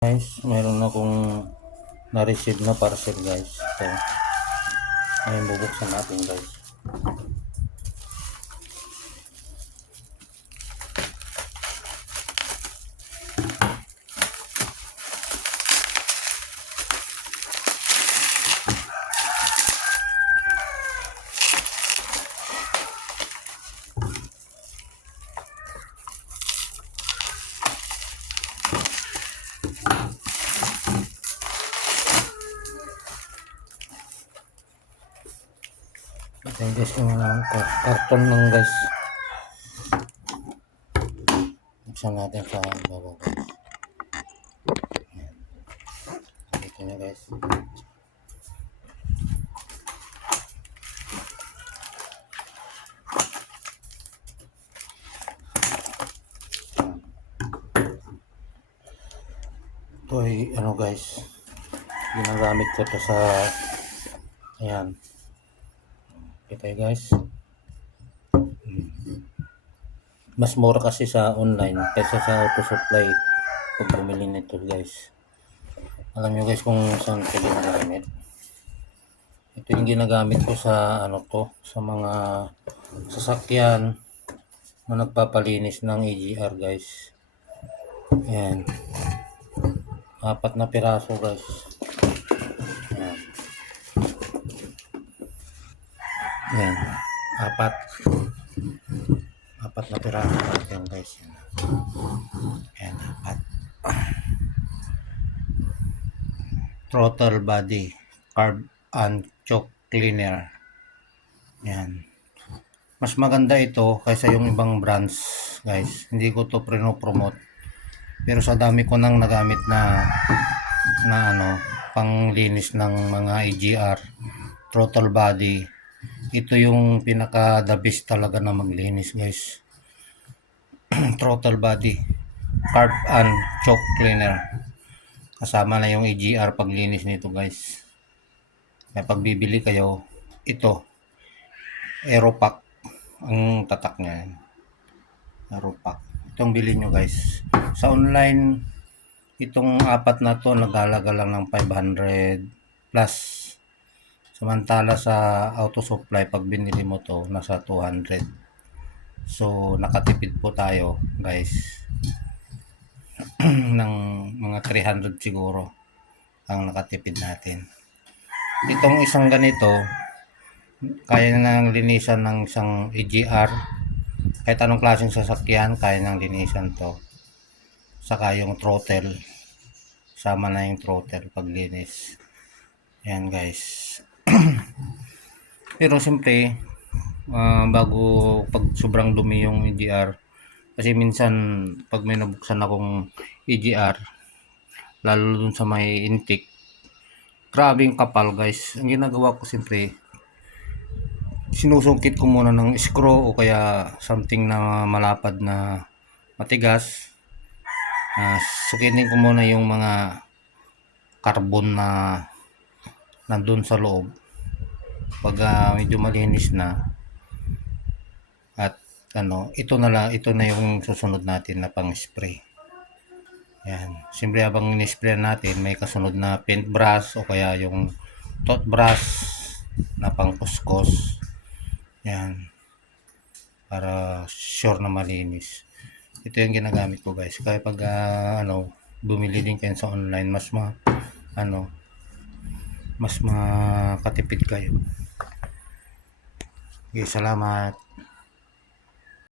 Guys, meron akong na-receive na parcel guys. Ito. Ngayon bubuksan natin guys. Ito yung guys yung karton ng guys. Buksan natin sa baba guys. Ayan. Dito nyo guys. Ito ay ano guys. Ginagamit ko to sa ayan. Kita guys. Mas mura kasi sa online kaysa sa auto supply pag bumili nito guys. Alam nyo guys kung saan ito ginagamit. Ito yung ginagamit ko sa ano to, sa mga sasakyan na nagpapalinis ng EGR guys. Ayan. 4 na piraso guys. Ayan. Ayan. 4 na piraso natin guys. Ayan, 4. Throttle body, carb and choke cleaner. Ayan. Mas maganda ito kaysa yung ibang brands guys. Hindi ko to promote. Pero sa dami ko nang nagamit na ano, panglinis ng mga EGR, throttle body. Ito yung pinaka the best talaga na maglinis guys. Throttle body, carb and choke cleaner. Kasama na yung EGR paglinis nito guys. Kaya pag bibili kayo, ito Aeropack ang tatak niya. Aeropack. Itong bilhin nyo guys. Sa online, itong 4 na to nagalaga lang ng 500 plus. Samantala sa auto supply, pag binili mo to, nasa 200. So, nakatipid po tayo guys. ng mga 300 siguro ang nakatipid natin. Itong isang ganito, kaya na ng linisan ng isang EGR. Kahit anong klaseng sasakyan, kaya nang linisan to. Saka yung throttle. Sama na yung throttle paglinis. Ayan guys. Pero siyempre, bago pag sobrang dumi yung EGR, kasi minsan pag may nabuksan akong EGR, lalo dun sa may intake, grabing kapal guys. Ang ginagawa ko siyempre, sinusungkit ko muna ng screw o kaya something na malapad na matigas. Sukitin ko muna yung mga carbon na nandun sa loob pag medyo malinis na, at ano, ito na yung susunod natin na pang spray. Yan, siyempre habang in-spray natin, may kasunod na paint brush o kaya yung toothbrush na pang kuskus. Yan, para sure na malinis. Ito yung ginagamit ko guys. Kaya pag bumili din kayo sa online, mas makatipid kayo. Okay, salamat.